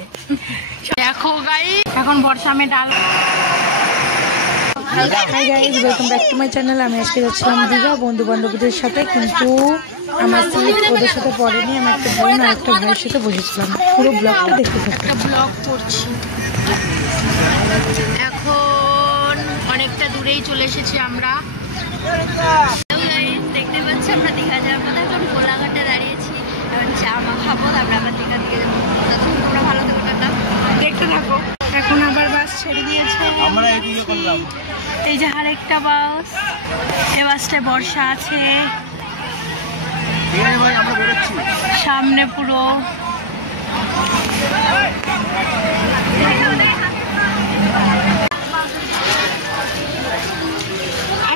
হোটেলে। দেখো গাইস এখন বর্ষা আমি ডাল। Hi guys, welcome back to my channel. আমি আজকে যাচ্ছিলাম দীঘা বন্ধু বান্ধবদের সাথে, কিন্তু আমার সিট ওদের সাথে পড়েনি। আমি একটা বোন আর একটা ভাইয়ের সাথে বসেছিলাম। পুরো ব্লগটা দেখতে থাকো। একটা ব্লগ করছি। এখন অনেকটা দূরেই চলে এসেছি আমরা। দেখতে পাচ্ছি আমরা দীঘা যাওয়ার পথে এখন কোলাঘাটে দাঁড়িয়েছি। এখন চা মা খাবো, তারপরে আবার দীঘার দিকে যাবো। তখন তোমরা ভালো থেকো, টাটা। দেখতে থাকো। এখন আবার বাস ছেড়ে দিয়েছে। আমরা এদিকে করলাম। এই যে আরেকটা বাস। এই বাসটায় বর্ষা আছে। ভাই আমরা বেরোচ্ছি সামনে পুরো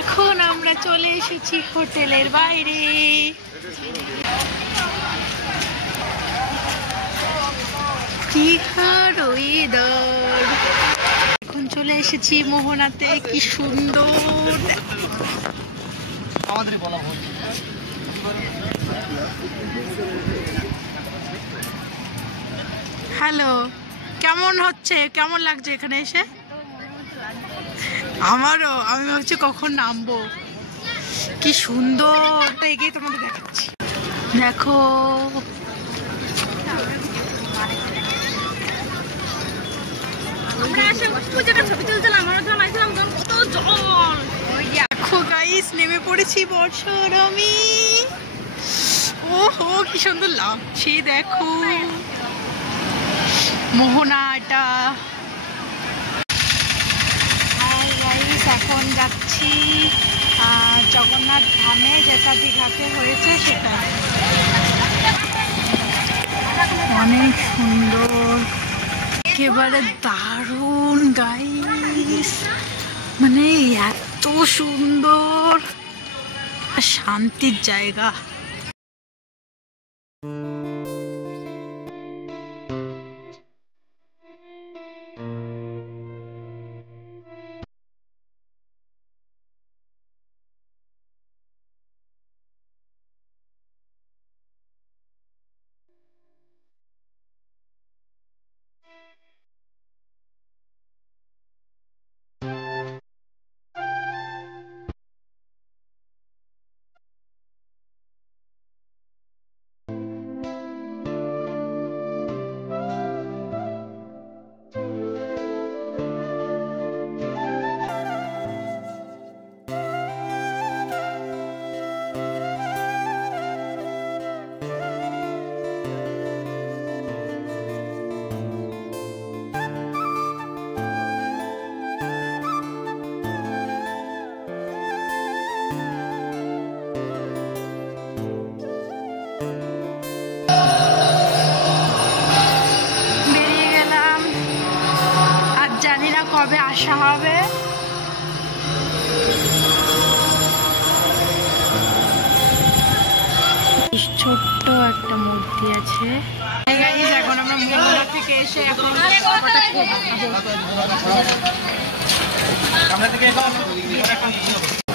এখন আমরা চলে এসেছি হোটেলের বাইরে। দীঘার ওয়েদার। এখন চলে এসেছি মোহনাতে। কি সুন্দর। আমাদের বলা ভুল। হ্যালো, কেমন হচ্ছে, কেমন লাগছে এখানে এসে? আমারও, আমি ভাবছি কখন নামবো। কি সুন্দর। তো এগিয়ে তোমাদের দেখাচ্ছি। দেখো দেখো গাইস, নেমে পড়েছি বর্ষার আমি। ওহো কি সুন্দর লাগছে। দেখো মোহনা এটা। আর গাইস এখন যাচ্ছি জগন্নাথ ধামে, যেটা দীঘাতে হয়েছে সেটা। অনেক সুন্দর, একেবারে দারুণ গাইস। মানে এত সুন্দর, শান্তির জায়গা। কবে আসা হবে। ছোট্ট একটা মূর্তি আছে। এখন আমরা মোহনা থেকে এসে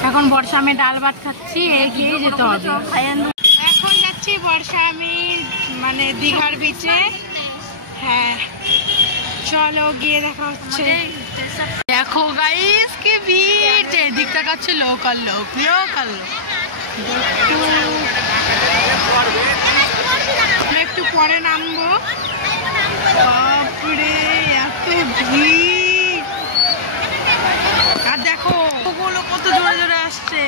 এখন বর্ষা আমি ডাল ভাত খাচ্ছি। এগিয়ে যেতে হবে। এখন যাচ্ছি বর্ষা আমি মানে দীঘার বিচে। হ্যাঁ চলো গিয়ে দেখা হচ্ছে। দেখো গাইস কি ভিড়। এদিকটা কাছে লোকাল লোক লোকাল লোক। একটু পরে নামবো। বাপরে এত ভিড়। আর দেখো ওগুলো কত জোরে জোরে আসছে।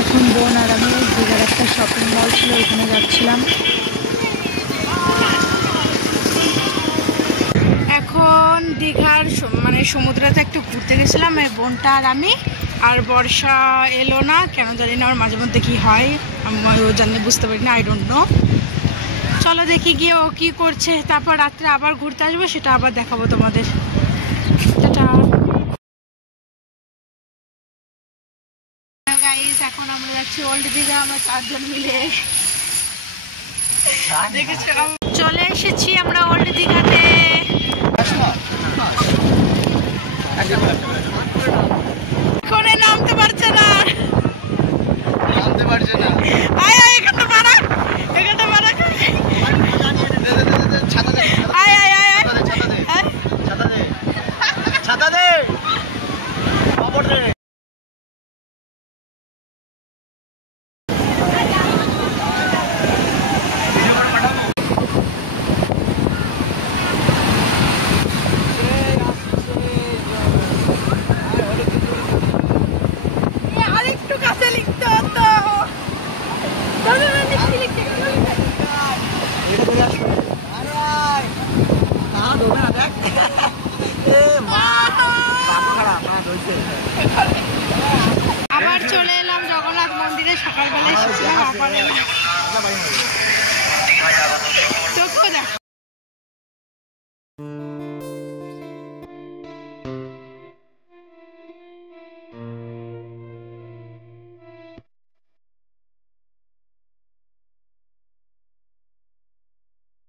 এখন বোন আর আমি দীঘার একটা শপিং মল ছিল, ওইখানে যাচ্ছিলাম। এখন দীঘার মানে সমুদ্রতে একটু ঘুরতে গেছিলাম এই বোনটা আর আমি। আর বর্ষা এলো না, কেন জানি না। আর মাঝে মধ্যে কি হয় আমি জানি বুঝতে পারি না, আই ডোন্ট নো। চলো দেখি গিয়ে ও কি করছে। তারপর রাত্রে আবার ঘুরতে আসবো, সেটা আবার দেখাবো তোমাদের। Tata guys. এখন আমরা যাচ্ছি ওল্ড দীঘা, আমরা 4 জন মিলে। দেখেছো চলে এসেছি আমরা ওল্ড দীঘাতে। করে নামতে পারছে না। কপালে বাড়ি